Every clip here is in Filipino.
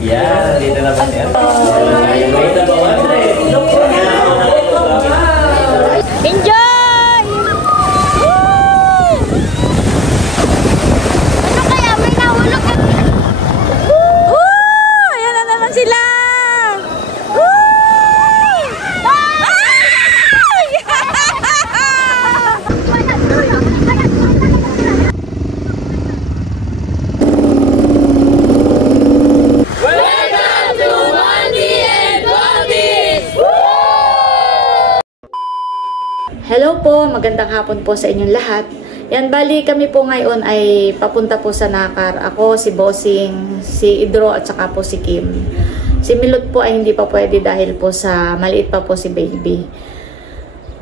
Yan, dito na ba yan? Enjoy! Woo! Ano kaya? May nahulog ka? Woo! Ayan na naman sila! Woo! Hello po, magandang hapon po sa inyong lahat. Yan, bali kami po ngayon ay papunta po sa Nakar. Ako, si Bossing, si Idro at saka po si Kim. Si Milot po ay hindi pa pwede dahil po sa maliit pa po si baby.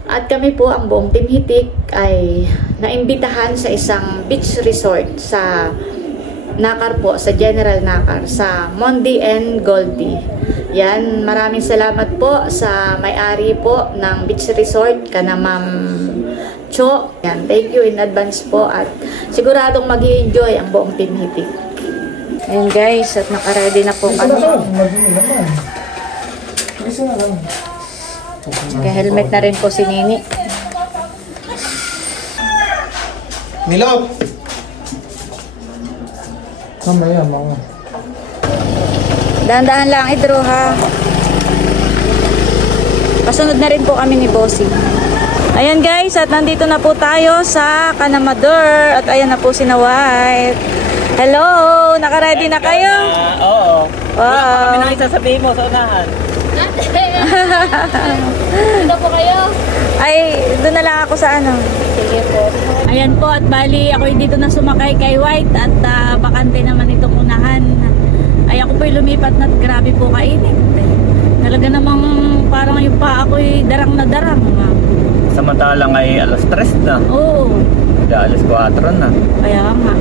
At kami po, ang buong Team Hitik ay naimbitahan sa isang beach resort sa Nakar po, sa General Nakar, sa Mondi and Goldie. Yan, maraming salamat po sa may-ari po ng beach resort, kana Ma'am Cho. Yan, thank you in advance po at siguradong mag-i-enjoy ang buong Team Hitik. Ayan guys, at nakaready na po kami. Naka-helmet na rin po si Nini. Milot! Mamaya, mga. Dahan-dahan lang, Idro, ha? Pasunod na rin po kami ni Bossing. Ayan guys, at nandito na po tayo sa Kanamador. At ayan na po si na White. Hello! Naka-ready na kayo? Oo. Wow! Wala kami nang isasabihin mo sa unahan. Dito po kayo? Ay, doon na lang ako sa ano. Sige po. Ayan po, at bali ako dito na sumakay kay White at bakante naman itong unahan. Ay ako po'y lumipat na grabe po kainit. Talaga namang parang yung paa ako'y darang na darang. Samantalang ay alas 3 na. Oo. Alas 4 na. Kaya nga.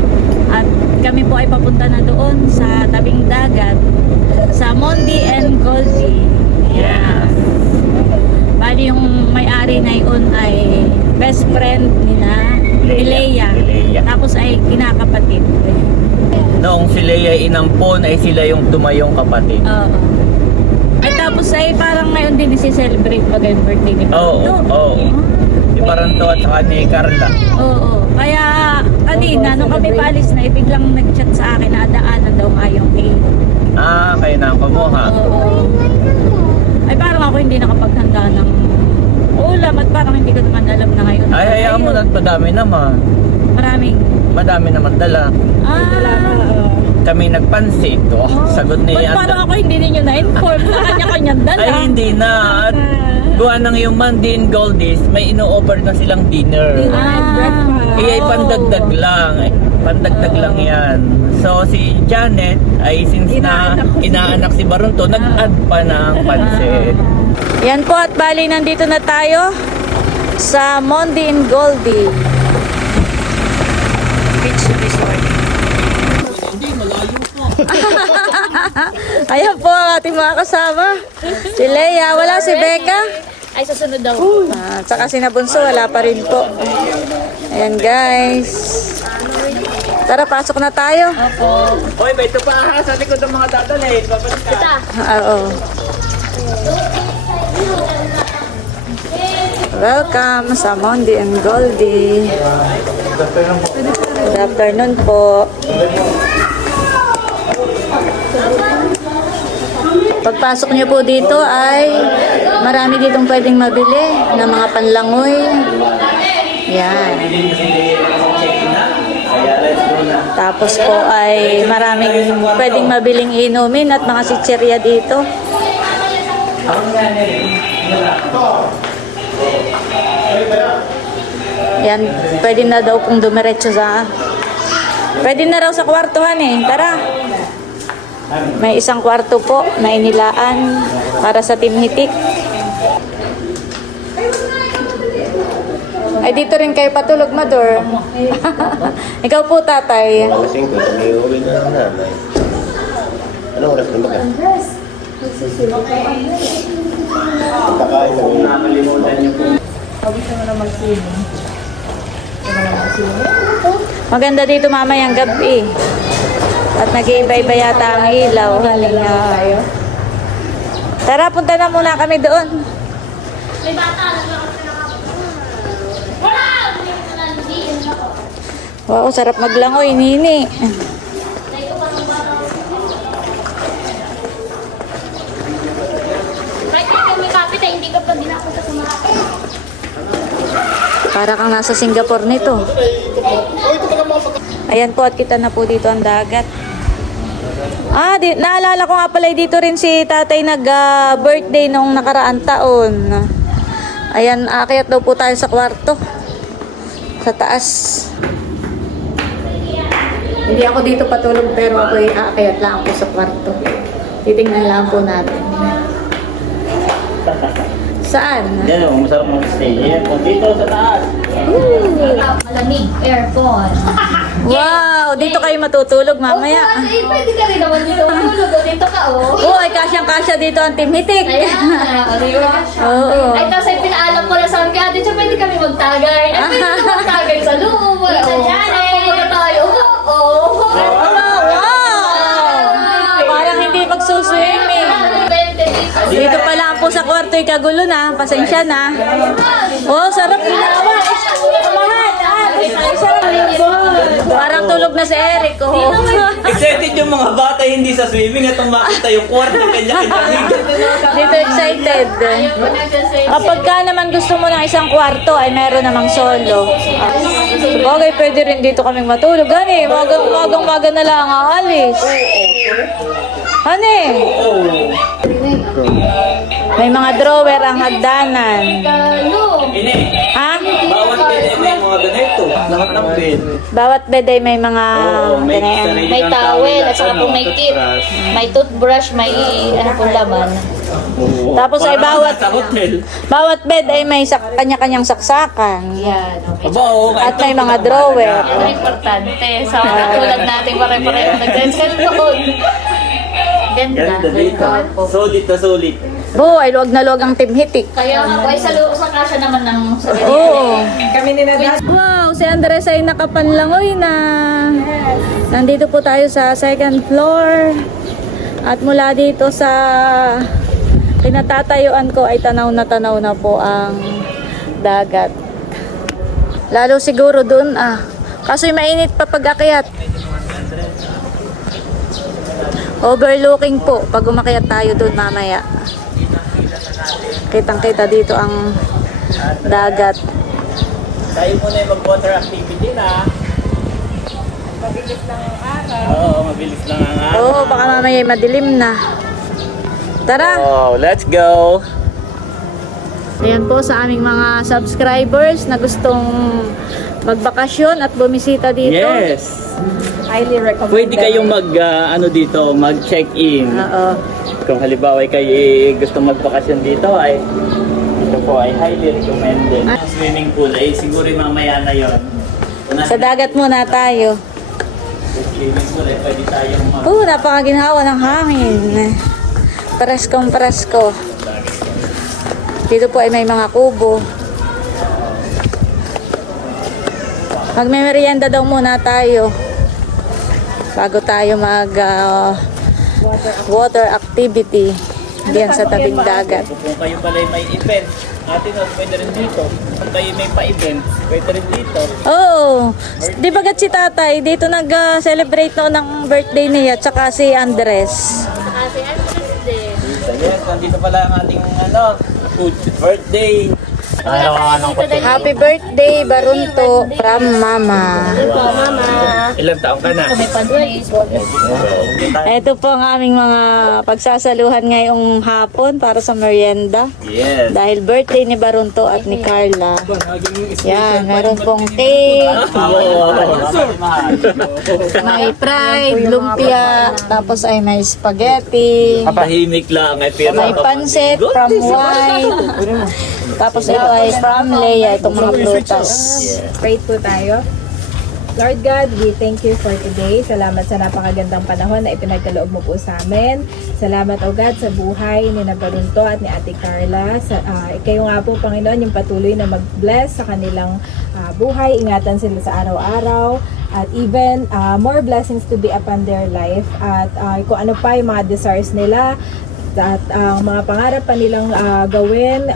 At kami po ay papunta na doon sa tabing dagat sa Mondi and Goldie. Yeah. Bali yung may-ari na yun ay best friend ni Leia. Tapos ay kinakapatid. Noong sila ay inampon ay sila yung tumayong kapatid. Oo. Ay tapos ay parang ngayon din isi-celebrate pag yung birthday ni Paranto. Oo. Si Paranto at saka ni Carla. Oo. Kaya kanina nung kami paalis na biglang nag-chat sa akin na daanan daw ngayong cake. Ah, kayo na ang kumuha. Oo. Ay parang ako hindi nakapaghanda ng ulam at parang hindi ko naman alam na ngayon. Ay, hayaan mo na, madami naman. Maraming. Madami naman dala. Kami nagpansit. Oh, sagot niya. Ba't parang ako hindi ninyo na-inform na kanya-kanyang dala? Ay, hindi na. At buwan ng yung Mondi and Goldies, may ino-offer na silang dinner. Ay, pandagdag lang. Pandagdag lang yan. So, si Janet, ay since na inaanak si Baronto, nag-add pa ng pansit. Yan po, at bali nandito na tayo sa Mondi and Goldie Beach Resort. Hindi, malayo po. Ayan po ang ating mga kasama. Si Leia, wala si Becca. Ay, susunod daw. Tsaka si Nabunso, wala pa rin po. Ayan guys. Tara, pasok na tayo. Hoy, may ito pa ha, sa likod ng mga dadalhin. Babalik ka. Oo. Welcome sa Mondi and Goldie. Good afternoon po. Pagpasok niyo po dito ay marami ditong pwedeng mabili ng mga panlangoy. Yan. Tapos po ay maraming pwedeng mabiling inumin at mga chichirya dito. Yan, pwede na daw kung dumiretso sa... Pwede na raw sa kwartuhan eh. Tara. May isang kwarto po na inilaan para sa Team Hitik. Ay, dito rin kayo patulog, Mador. Ikaw po, tatay. Lasing ko, uwi na ang nanay. Anong oras na ba ka? Kakain na uwi. Nakalimutan niyo po. Maganda dito mamayang gabi. At nag-iiba-iba yata ang ilaw. Halika. Tara, punta na muna kami doon. May bata. Wow, sarap maglangoy, Nini. Right now, may kapit ay hindi ka pa dinapunta sa mga. Para kang nasa Singapore nito. Ayan po, at kita na po dito ang dagat. Naalala ko nga pala dito rin si tatay nag-birthday nung nakaraang taon. Ayan, aakyat daw po tayo sa kwarto. Sa taas. Hindi ako dito patulog pero ako'y aakyat lang ako sa kwarto. Titingnan lang po natin. Saan? Yan o, masarap mong stay. Yan, dito sa taas. Malamig, aircon. Wow! Dito kayo matutulog mamaya. Pwede ka rin naman dito matulog. Dito ka, oh. Oo, ay kasyang-kasya dito ang Team Hitik. Ayan, di ba? Oo. Ay, tapos ay pinaalam ko na sa amin, kaya dito pwede kami magtagay. Ay, pwede kami magtagay sa loob. Dito dyan, eh. Tayo, oh. Wow! Parang hindi magsuswimming. Dito pa lang po sa kwarto ay kagulo na. Pasensya na. Oh, sarap ginawa. Mahal. Parang tulog na si Eric. Oh. Excited yung mga bata hindi sa swimming at makita yung kwarto kanya-kanya. Dito excited. Kapag ka naman gusto mo ng isang kwarto ay meron namang solo. Bagay, pwede rin dito kaming matulog. Gani, magang-maga na lang aalis. Hani? May mga drawer ang hagdanan. Ini, Ha? bawat bed may mga ganito. Lahat ng bed. Bawat bed ay may mga ganyan. May towel, at saka po may kit. May toothbrush, may ano po laman. Tapos ay Sa hotel. bawat bed ay may kanya-kanyang saksakan. Yan, okay. Aba, oo. At may mga drawer. Yan ang importante. Sa katulad natin, pare-pareho nag-cellphone. Ganda. Ganda dito. Solid na solid. Oo, ay luwag na luwag ang Team Hitik. Kaya nga po, ay sa kasya naman ng sa Oo. Wow, si Andres ay nakapanlangoy na. Nandito po tayo sa second floor. At mula dito sa pinatatayuan ko ay tanaw na po ang dagat. Lalo siguro dun kaso'y mainit pa pag-akyat. Overlooking po pag umakyat tayo dun mamaya. Kitang-kita dito ang dagat. Tayo muna yung mag-water activity na. Mabilis lang ang araw. Oo, mabilis lang ang araw. Oo, baka mamaya madilim na. Tara! Oh, let's go! Ayan po sa aming mga subscribers na gustong magbakasyon at bumisita dito. Yes! Highly recommended. Pwede kayong mag-check-in. Oo. Kung halimbawa kayo gusto magbakasyon dito ay ito po ay highly recommended. Ang swimming pool ay siguro mamaya na yon. Sa dagat muna tayo. Swimming pool ay pwede tayong Napakaginhawa ng hangin. Preskong presko. Dito po ay may mga kubo. Magme-merienda daw muna tayo bago tayo mag water activity diyan sa tabing dagat. Kung kayo pala may event, natin pwede rin dito. Kung kayo may pa-event, pwede rin dito. Oo. Di bagat si tatay dito nag-celebrate noon ng birthday niya tsaka si Andres. Kasi Andres din. Yes, nandito pala ang ating birthday. Happy birthday, Barunto, from Mama. Ilang taong ka na? May fundraise po. Ito po ang aming mga pagsasaluhan ngayong hapon para sa merienda. Yes. Dahil birthday ni Barunto at ni Carla. Yan, meron pong cake, may fried, lumpia, tapos ay may spaghetti, Kapahimik lang ay pero may pansit from White, tapos ito ay from Leia, itong mga prutas. Wait po tayo. Lord God, we thank you for today. Salamat sa napakagandang panahon na ipinagkaloob mo po sa amin. Salamat, O God, sa buhay ni Nabarunto at ni Ate Carla. Kayo nga po, Panginoon, yung patuloy na mag-bless sa kanilang buhay. Ingatan sila sa araw-araw. At even more blessings to be upon their life. At kung ano pa yung mga desires nila at mga pangarap pa nilang gawin,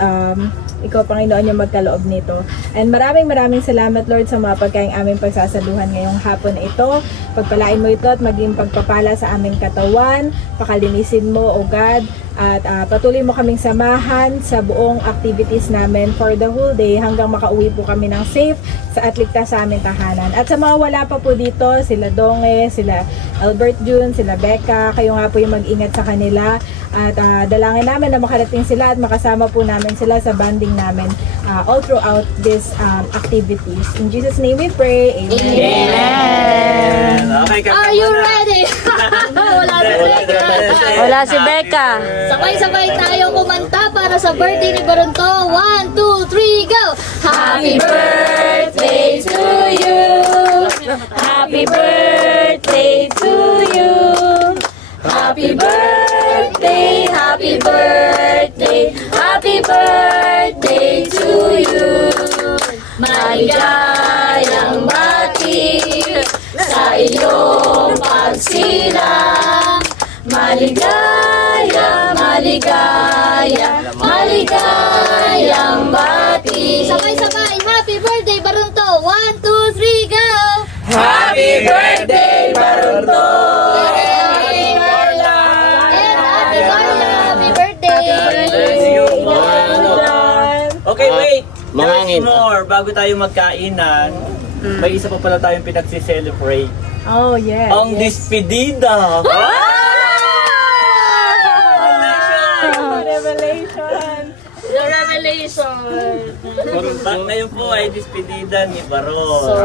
ikaw, Panginoon, yung magkaloob nito. And maraming salamat, Lord, sa mga pagkaing aming pagsasaluhan ngayong hapon na ito. Pagpalain mo ito at maging pagpapala sa aming katawan. Pakalinisin mo, O God. At patuloy mo kaming samahan sa buong activities namin for the whole day hanggang makauwi po kami ng safe at ligtas sa aming tahanan. At sa mga wala pa po dito, sila Donge, sila Albert June, sila Becca, kayo nga po yung mag-ingat sa kanila. At dalangin namin na makarating sila at makasama po namin sila sa banding namin all throughout these activities. In Jesus' name we pray. Amen. Amen. Okay, Are you ready? Wala si Becca. Sabay-sabay tayo kumanta para sa birthday ni Barunto. 1, 2, 3, go! Happy birthday to you! Happy birthday to you. Happy birthday, happy birthday, happy birthday to you. Maligayang bati sa iyong pagsilang. Maligaya, maligaya, maligayang bati. Sabay-sabay, happy birthday Barunto. 1, 2, 3, go! Happy birthday, Barunto! Okay, wait. There's more. Bago tayo magkainan, may isa pa pala tayong pinagsi-celebrate. Oh, yes. Ang despedida. Revelation. The revelation. Ngayon po ay despedida ni Baron. So,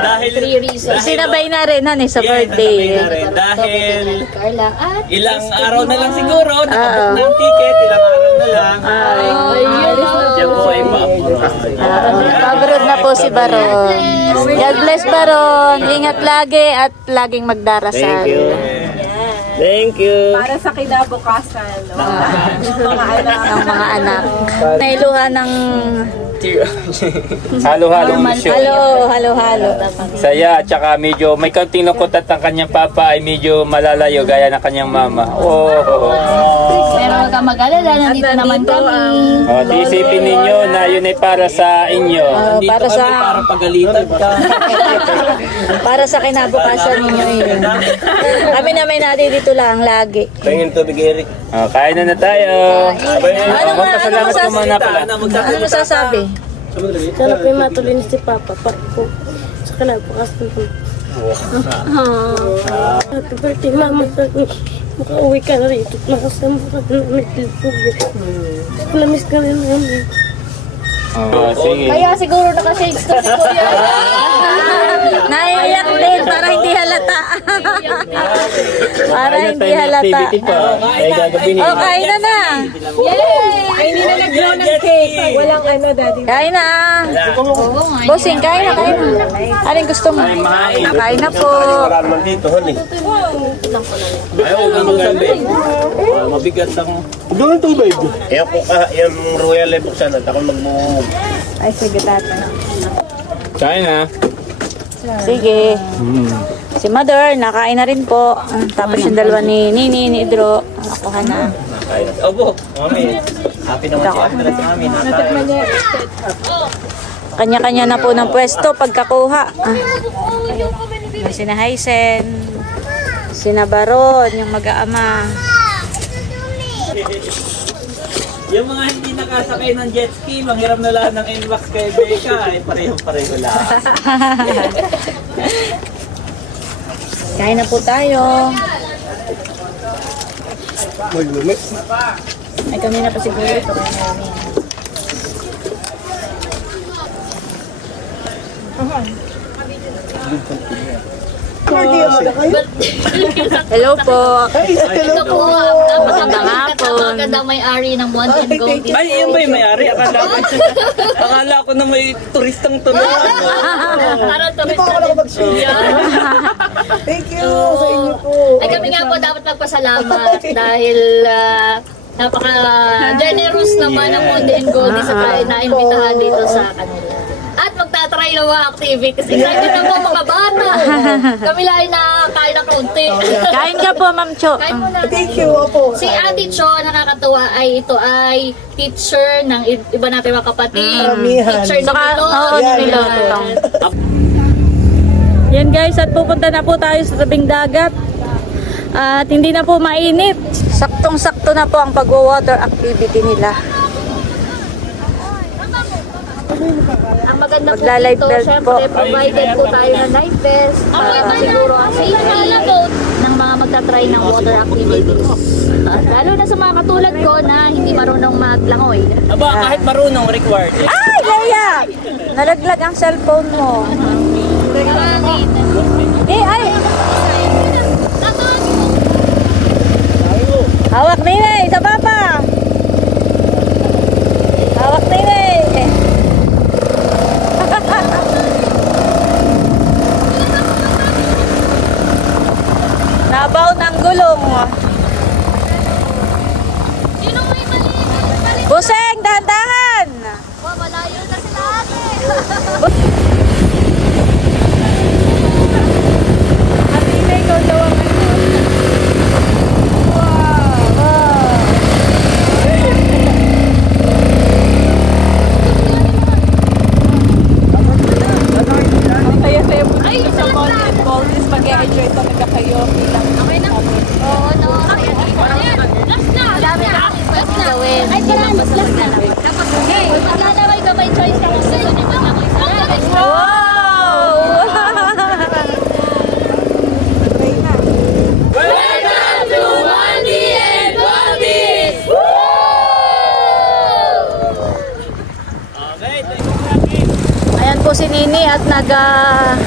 dahil 3 reasons. Sinabay na rin sa birthday. Carla at Ilang araw na lang siguro, nakabot na ang ticket, ilang araw na lang. Siya po ay Pagod na po si Baron. God bless, Baron. Ingat lagi at laging magdarasal. Thank you. Para sa kinabukasan. No? Mga anak. Ang mga anak. Nailuhan ng Halo-halong misyon. halo. Saya at saka medyo may kaunting lungkot at ang kanyang papa ay medyo malalayo gaya ng kanyang mama. Oh. pero huwag kang mag-alala, nandito naman kami. Isipin ninyo na yun ay para sa inyo. Para sa Para pagalitan ka. para sa kinabukasan ninyo yun. Kami naman dito lang lagi. Pahingin tubig, Eric. Kain na tayo. Ano muna pala. masasabi? Sana po yung matuloy na si Papa para po sa kinabukasan po. Happy birthday, Mama. Makauwi ka na rito. Makasama ka na namin dito. Namiss ka rin namin. Sige. Kaya siguro naka-shades to si Kuya. Naiyak din para hindi halata. Para hindi halata. Oh, kain na. Ay, hindi na nag-blow ng cake. Walang daddy. Kain na. Bossing, kain na. Anong gusto mo? Kain na po. Wala naman dito, honey. Ayaw na magsabi. Mabigat ang... Doon tubig. Yung royal ay buksan at ako magbuhog. Ay, sige, tata. Kain na. Sige. Si Mother, nakain na rin po. Tapos yung dalawa ni Nini, ni Idro. Nakuha na. Obo, mami. Happy naman si Andres sa amin. Kanya-kanya na po ng pwesto pagkakuha. Sina Hysen, sina Baron, yung mag-aama. Yung mga hindi nakasakay ng jet ski, manghiram na lang ng NMAX kay Becca, ay pareho-pareho lang. Kain na po tayo. Ay, kanina pa siguro ito. Hello po. Magandang hapon. ka daw may-ari ng Mountain Gold. Ay, yun ba yung may-ari? Akala ko na may turistang tuloy. Parang turista din. Thank you sa inyo po. Ay kami nga po dapat magpasalamat dahil napaka-generous naman ng Mountain Gold sa na-imbitahan dito sa kanila. At magtatry ng mga activities. Excited na po mga bata. Kami lang nakakain na konti. Kain ka po, Ma'am Cho. Kain mo na. Thank you po. Si Ate Cho, nakakatuwa ay ito ay teacher ng iba natin mga kapatid. Teacher ng Oo, Milot. Yan guys, at pupunta na po tayo sa tabing dagat. At hindi na po mainit. Saktong-sakto na po ang pag-water activity nila. Ang maganda po Magla-life dito, vest syempre po. provided po tayo ng life vest. Siguro ang safety ng mga magta-try ng water activities. Lalo na sa mga katulad ko na hindi marunong maglangoy. Aba, kahit marunong required. Ay, Leia! Nalaglag ang cellphone mo. Ay! Hawak nini! Isa pa pa! Hawak nini! Nabaw ng gulong. Buseng, dahan-dahan! Malayo na sila ate! Ate, ikaw daw ang mag-enjoy talaga kayo bilang Okay na? Oo, no. Kaya dito. Last na! Dami na kami pwede gawin. Ay, kaya last na. Okay, maglalaway ka may choice ka kung gusto niyo maglalaway sa akin. wow! Welcome to Mandy and Bobby's! Ayan po si Nini at nag-ATV.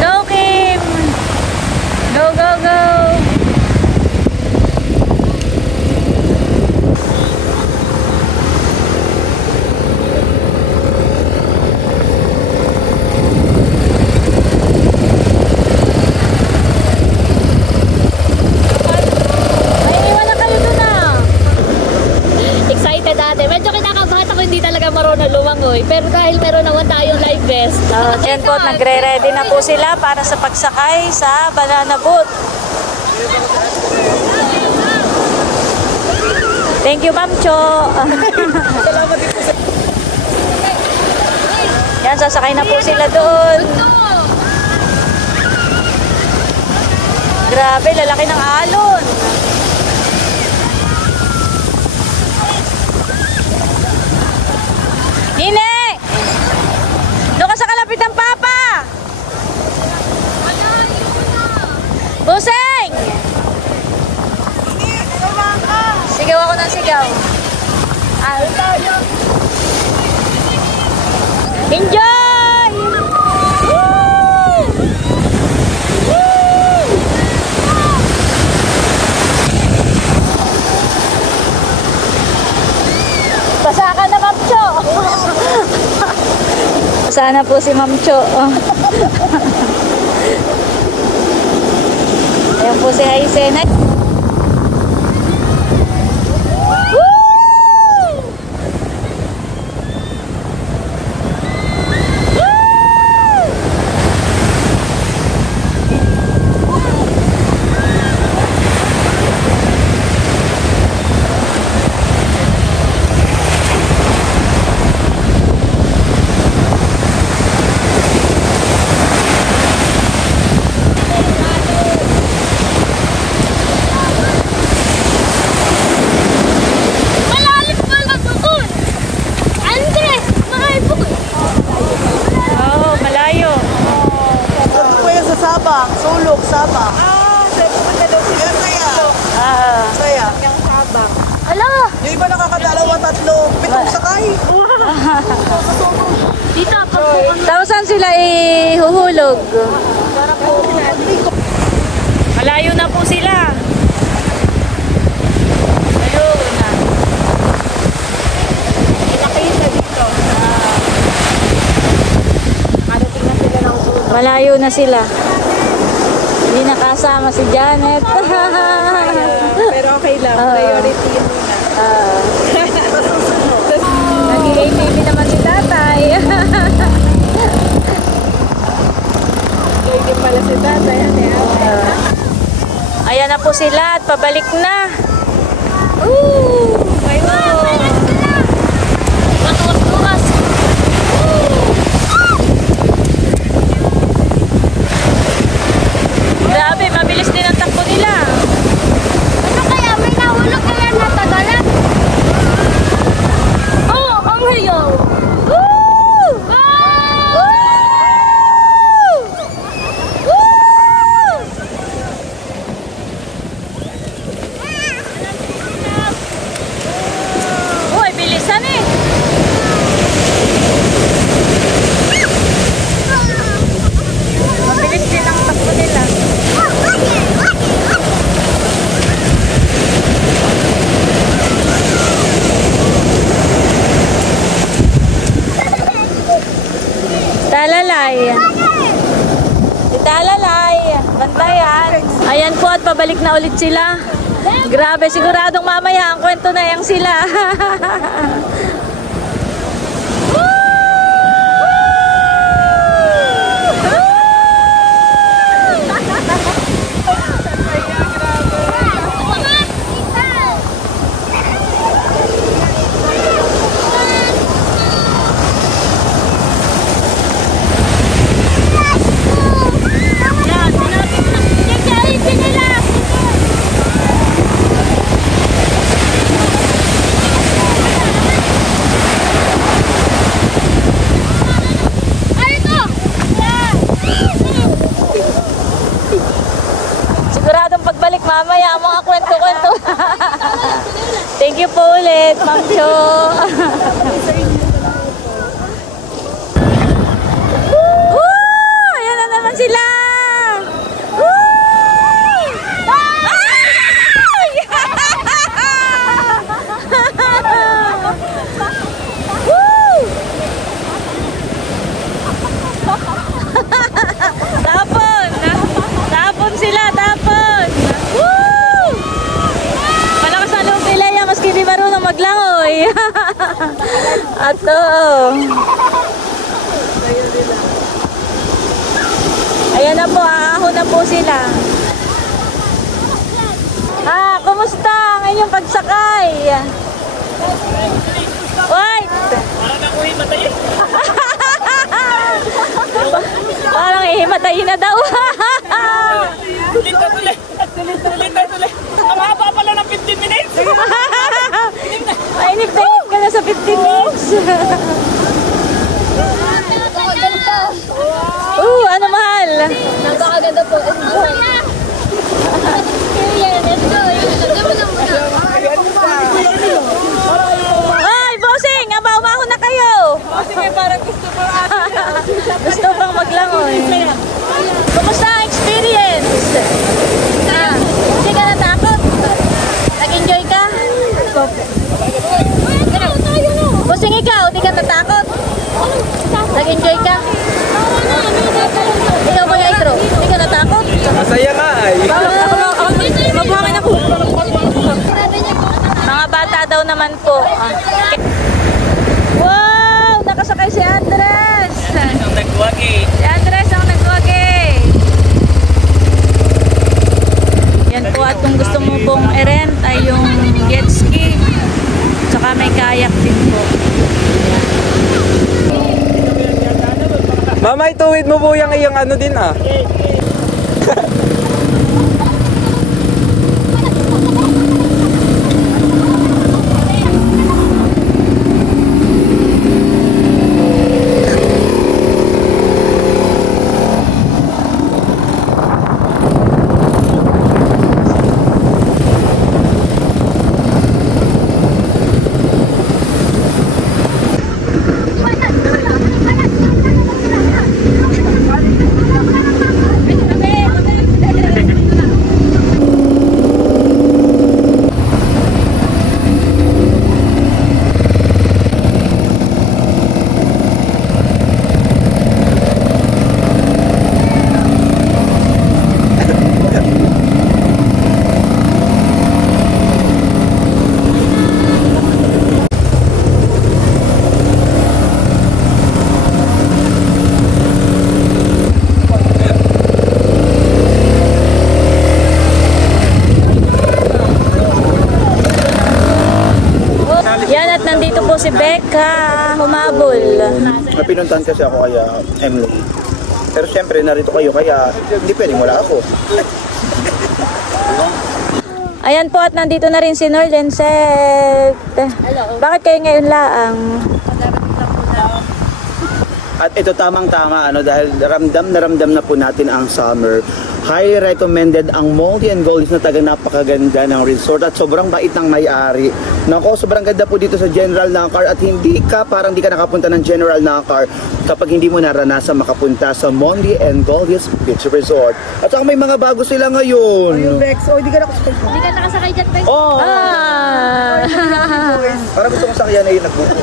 Go Kim! Go, go, go! Excited ate. Medyo kinakabahan ako hindi talaga marunong lumangoy. Pero dahil meron naman tayong life vest. Ayan po, nagre-ready na po sila para sa pagsakay sa banana boat. Thank you, Ma'am Cho. Yan, sasakay na po sila doon. Grabe, lalaki ng alon. Nine! Doon ka sa kalapit ng papa! Buseng! Sigaw ako ng sigaw. Enjoy! Woo! Woo! Basa ka na, Ma'am Cho. Sana po si Ma'am Cho. Ayan po si Haisen. Sulok, Sabang. Saya. Saya. Hala! Yung iba nakakadalawa, tatlo, pitong sakay. Dito, pag Tapos saan sila ihuhulog? Malayo na po sila. Ayun na. Nakita dito. Karating na sila ng suno. Malayo na sila. Hindi nakasama si Janet. Pero okay lang. Priority yun muna. Nag-i-ATV naman si tatay. Hindi pala si tatay. Ayan na po sila at pabalik na. Matuwas-tuwas. Grabe, mabilis din ang takbo nila. Ano kaya? May nahulog kaya na tagalan? Oo, ang hayaw. Uy, bilisan eh. Mabilis din ang takbo nila. Talalay. Si Talalay. Bantayan. Ayan po at pabalik na ulit sila. Grabe, siguradong mamaya ang kwento na yang sila. Siguradong pagbalik mamaya ang mga kwento-kwento. Thank you po ulit, Ma'am Cho. Ayan na naman sila. Tapon sila, tapon. Woo! Malakas ang loob nila yan, maski di marunong maglangoy. Ato. Ayan na po, aahon na po sila. Kumusta ang inyong pagsakay? Wait! Parang ihimatayin na daw. Tuloy. Ang haba pala ng 15 minutes. Mainit ka na sa 15 minutes. Napakaganda. Ano mahal? Napakaganda po. Let's go. Ay, bossing! Umahon na kayo! Sige, parang gusto ko Gusto pang maglangoy. Kumusta ang experience? Hindi ka natakot? Nag-enjoy ka? Bossing, ikaw, hindi ka natakot? Nag-enjoy ka? Ikaw ba yung intro? Hindi ka natakot? Masaya ka ay. Mabuhangin ako. Mga bata daw naman po. Wow! Nakasakay si Andres! Ang nagwagi. Si Andres ang nagwagi. Yan po, at kung gusto mo pong i-rent ay yung jet ski. Tsaka may kayak din po. Mama, ituwid mo po yung iyong ano din ah. si Becca, humabol. Napinuntahan kasi ako kaya Emily. Pero syempre narito kayo kaya hindi pwedeng wala ako. Ayan po at nandito na rin si Norlen Set. Bakit kayo ngayon laang? At ito tamang-tama dahil ramdam na po natin ang summer. Highly recommended ang Moldy and Goldies na taga napakaganda ng resort at sobrang bait ng may-ari. Nako, sobrang ganda po dito sa General Nakar at hindi ka nakapunta ng General Nakar kapag hindi mo naranasan makapunta sa Moldy and Goldies Beach Resort. At saka may mga bago sila ngayon. Ayun, Bex. Oh, hindi ka nakasakay. Hindi ka nakasakay dyan, Bex. Oh! Parang gusto kong sakyan na yun nagbuko.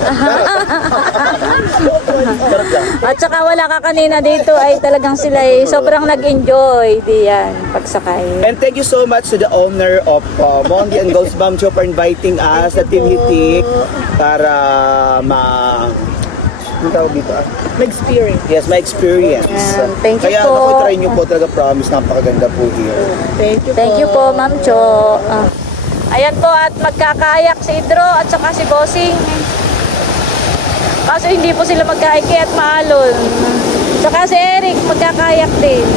At saka wala ka kanina dito ay talagang sila sobrang nag-enjoy diyan pagsakay. And thank you so much to the owner of Moldy and Goldies, Ma'am Jo, for inviting us sa Team Hitik para ang tawag dito ma-experience. Yes, ma-experience. Thank you Kaya po. try nyo po talaga, promise, napakaganda po here. Thank you po, Ma'am Jo. Ayan po at magkakayak si Idro at saka si Bossing. Kaso hindi po sila magkaiki at maalon. Saka si Eric magkakayak din.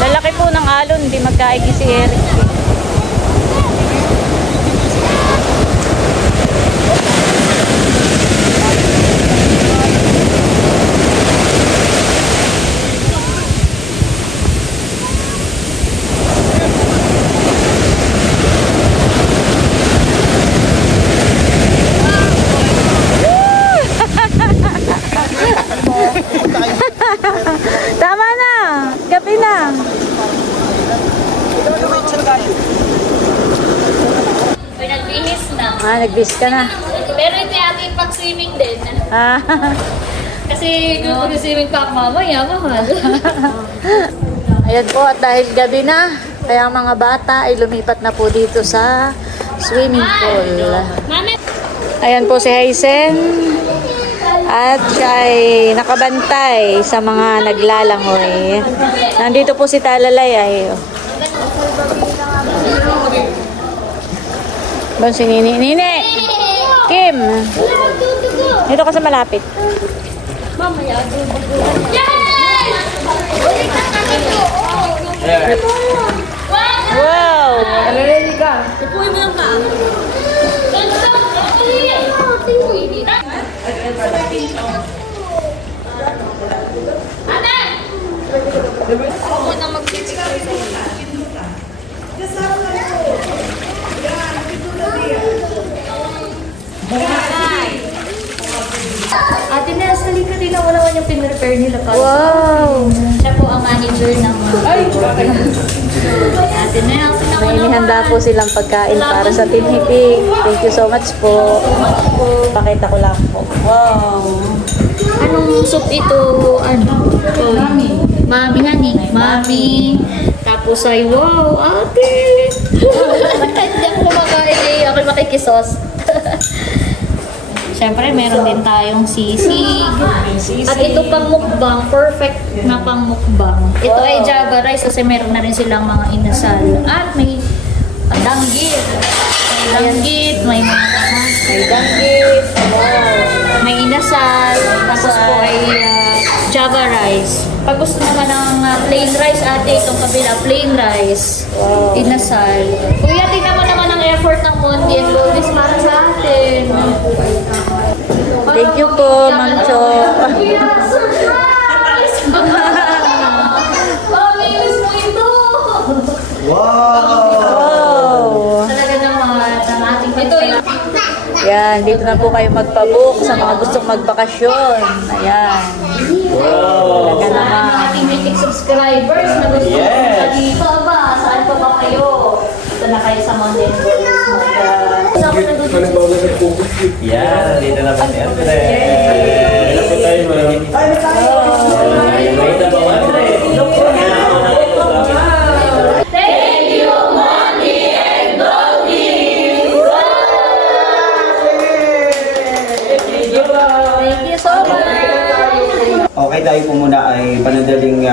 Lalaki po ng alon, hindi magkaigi si Eric. Tama na, gabi na. Nagbihis na. Nagbihis ka na. Pero hindi ating pag-swimming din. Kasi kung mag-swimming pa mamaya, mahal. Ayan po at dahil gabi na, kaya ang mga bata ay lumipat na po dito sa swimming pool. Ayan po si Haisen. At siya ay nakabantay sa mga naglalangoy. Nandito po si Talalay ay. Doon si Nini. Nini! Kim! Dito ka sa malapit. Mamaya, wow! Ready ka? Ipuwi mo lang ka. Ate! Ako muna mag-picture. Ate Nels, halika din ako naman yung pin-repair nila para wow! Siya po ang manager ng Ate Nels, may inihanda po silang pagkain para sa Team Hitik. Thank you so much po. Pakita ko lang po. Wow! Anong soup ito? Ano? Mami. Mami, honey. Mami. Tapos ay, wow, ate! Hindi ako kumakain eh. Ako makikisos. Siyempre, meron din tayong sisig. At ito pang mukbang, perfect na pang mukbang. Ito ay Java rice kasi meron na rin silang mga inasal. At may danggit. May danggit, may danggit, may inasal. Tapos po ay Java rice. Pag gusto naman ng plain rice, ate, itong kabila, plain rice. Inasal. Kuya, tingnan mo naman ang effort ng Moldy and Goldies para sa atin. Thank you po, Ma'am Cho. Kuya, surprise! Pamilis mo ito! Wow! Talaga naman, ang ating ito yung... Yan, dito na po kayo magpabook sa mga gustong magbakasyon. Ayan. Wow! Talaga naman. Ang ating mythic subscribers na gusto yes. Dito ba? Saan pa ba kayo? Dito na kayo sa Moldy and Goldies. Yeah, dito na ba si Andre? Dito po tayo Thank you, Moldy and Goldies! Okay, tayo po muna ay panadaling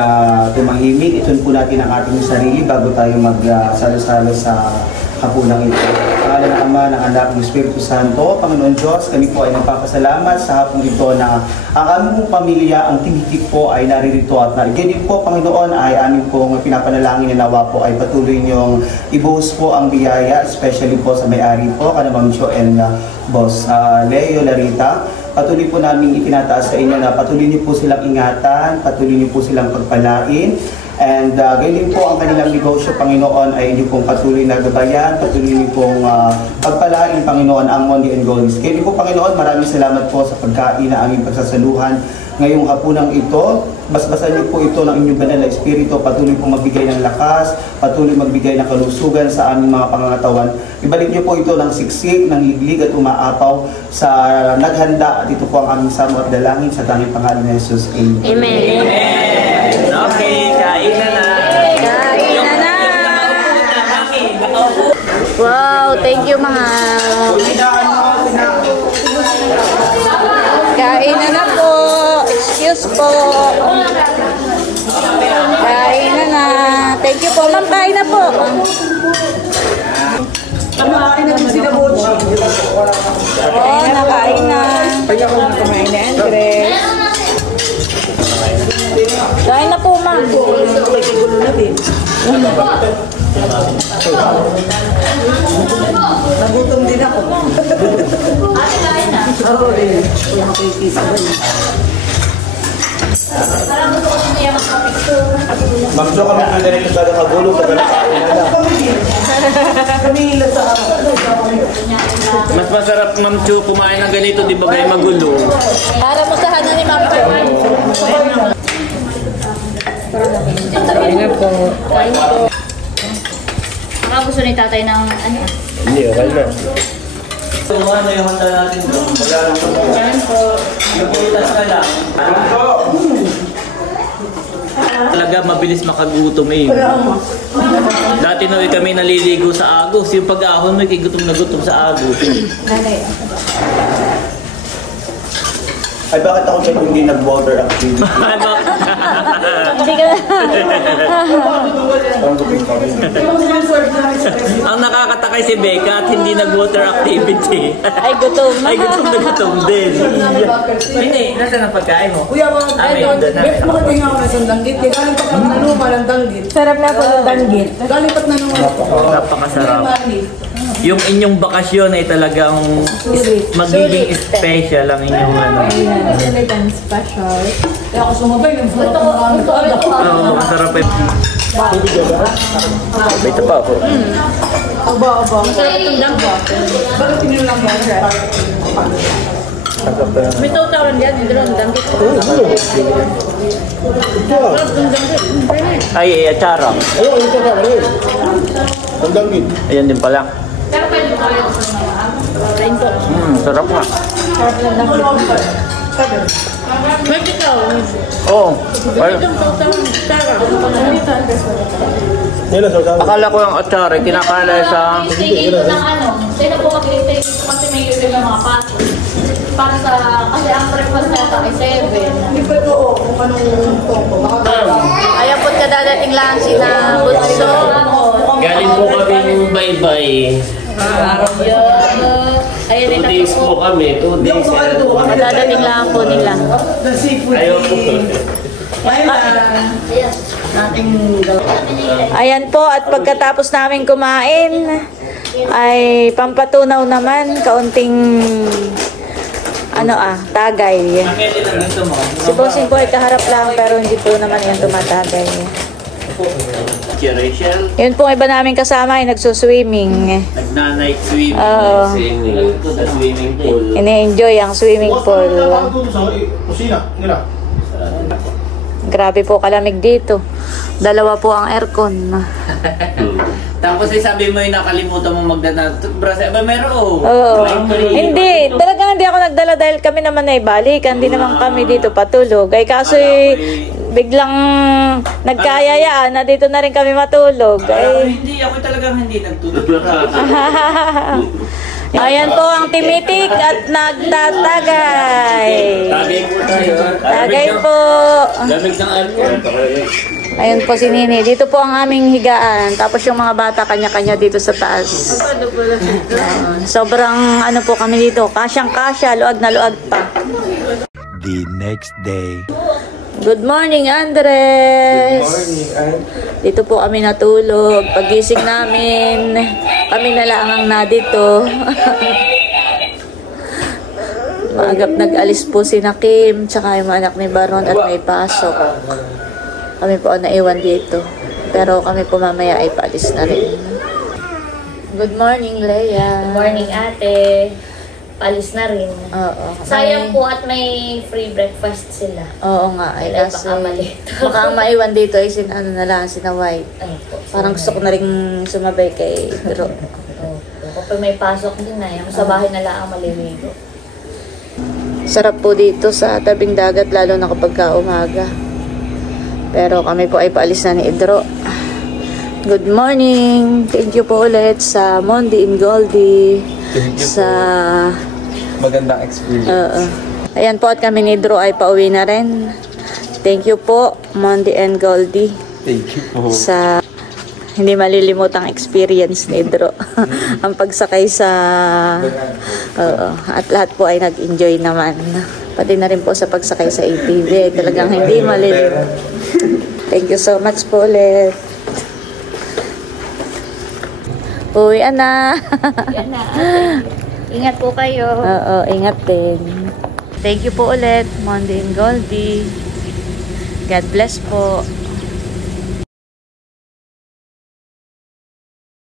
tumahimik. Itun po natin ang ating sarili bago tayo magsalo-salo sa hapunang ito. Pangalan ng Ama, ng Anak, ng Espiritu Santo, Panginoon Diyos, kami po ay nagpapasalamat sa hapong ito na ang aming pamilya, ang tigikik po ay naririto at narinig po, Panginoon, ay aming pong pinapanalangin na nawa po ay patuloy niyong ibuhos po ang biyaya, especially po sa may-ari po, kana Ma'am Jo and Boss Leo Larita. Patuloy po namin itinataas sa inyo na patuloy niyo po silang ingatan, patuloy niyo po silang pagpalain. And ganyan po ang kanilang negosyo, Panginoon, ay inyo pong patuloy na gabayan, patuloy niyo pong pagpalain, Panginoon, ang Mondi and Goldies. Ganyan po, Panginoon, maraming salamat po sa pagkain na aming pagsasaluhan ngayong hapunang ito. Basbasan niyo po ito ng inyong banal na espiritu, patuloy pong magbigay ng lakas, patuloy magbigay ng kalusugan sa aming mga pangangatawan. Ibalik niyo po ito ng siksik, ng liglig at umaapaw sa naghanda. At ito po ang aming samo at dalangin sa tanging pangalan ni Jesus. Amen. Amen. Okay, kain na na. Kain na na. Wow, thank you, mahal. Kain na na po. Excuse po. Kain na na. Thank you po, ma'am. Kain na po. Nakain na din sila Bochi. Oo, nakain na. Pwede ako kumain na, Andres. Kain na po, ma'am. Gulo na din. Nagutom din ako. Ate, kain na. Oo, eh. Walang kikisa ba yun? Parang gusto ko siya magpapicture. Ma'am Jo, kami po na rin sa kagulo pag nakain na lang. Kami nila sa Mas masarap, Ma'am Chu, kumain ng ganito, di ba kayo magulo? Para mo sa hana ni ma'am. Kain na po. Kain po. Baka gusto ni tatay ng ano? Hindi, okay na. Ano yung handa natin doon? Wala lang po. Kain po. Napulitas ka lang. Talaga mabilis makagutom eh. Dati na kami naliligo sa agos. Yung pag-ahon may kigutom na gutom sa agos. Ay, bakit ako kayo hindi nag-water activity? Hindi ka Ang nakakatakay si Becca at hindi nag-water activity. Ay, gutom. Ay, gutom na gutom din. Hindi, nasa ng pagkain mo? Kuya, bet mo kating ako na isang danggit. Galing pa kang nanuman ang danggit. Sarap na po ng danggit. Galing pa't nanuman. Napakasarap. Yung inyong bakasyon ay talagang magiging special ang inyong ano. Talagang special. Kaya ako sumabay ng sarap ng marami ko. Oo, masarap eh. Ito pa ako. Aba. Masarap itong danggit. Bakit tinilang yan? May tawtaran dyan. Hindi lang danggit. Ay, atsara. Ayun, ito ka, ayun. Ang danggit. Ayan din pala. Pero pwede mo kayo gusto ng mga? Sarap nga. May bitaw. Oo. Ay, Yan na, sausawan. akala ko yung atsara, kinakala sa... Stay ng ano? Sino po mag-stay kasi may yung mga paso. Para sa, kasi ang breakfast nata ay 7. Hindi ko ito kung anong toko. Ayaw po't kadadating lang sina Bunso. Galing po kami ng baybay. Ayun 2 days po kami, 2 days. Kadadating lang po nila. The seafood. Ayaw po. Ayan po, at pagkatapos namin kumain, ay pampatunaw naman, kaunting tagay. Si Bossing po ay kaharap lang, pero hindi po naman yan tumatagay. Rachel, Yun po, iba namin kasama ay nagsuswimming. nagna-night swimming. Oo. Sa swimming pool. Ini-enjoy ang swimming pool. Kusina, nila. Grabe po kalamig dito. 2 po ang aircon. Tapos sabi mo yung nakalimutan mo magdana-toothbrush. Aba, meron. Oo. Hindi, talagang hindi ako nagdala dahil kami naman ay balikan. Hindi naman kami dito patulog. Ay kaso biglang nagkayayaan na dito na rin kami matulog. Ay, Hindi, ako talagang hindi nagtutubrush. Ayan po ang timitik at nagtatagay. Tagay po tayo. Tagay po. Lamig ng alcohol. Ayun po si Nini. Dito po ang aming higaan. Tapos yung mga bata kanya-kanya dito sa taas. Ayan. Sobrang ano po kami dito. Kasyang-kasya. Luag na luag pa. The next day. Good morning, Andres. Good morning, Aunt. Dito po kami natulog. Pagising namin, kami na lang ang na dito. Maagap nag-alis po si Kim, tsaka yung anak ni Baron at may pasok. Kami po ang naiwan dito. Pero kami po mamaya ay paalis na rin. Good morning, Leia. Good morning, ate. Palis na rin. Oo. Sayang po at may free breakfast sila. Oo nga. Ay, Sila kasi baka malito. baka ang maiwan dito ay ano na lang, sina White. Ano po? Parang gusto ko na rin sumabay kay Dro. Kapag may pasok din na, yung sa bahay na lang ang maliligo. Sarap po dito sa tabing dagat, lalo na kapag umaga. Pero kami po ay paalis na ni Idro. Good morning! Thank you po ulit sa Mondi and Goldie. Thank you sa Magandang experience. Ayan po at kami ni Idro ay pauwi na rin. Thank you po, Mondi and Goldie. Thank you po. Sa hindi malilimutang experience ni Idro. Ang pagsakay sa at lahat po ay nag-enjoy naman. Pati na rin po sa pagsakay sa ATV. Talagang hindi malilimut. Thank you so much po ulit. Uy, Ana. Yan na. Ingat po kayo. Oo, ingat din. Thank you po ulit, Mondi and Goldie. God bless po.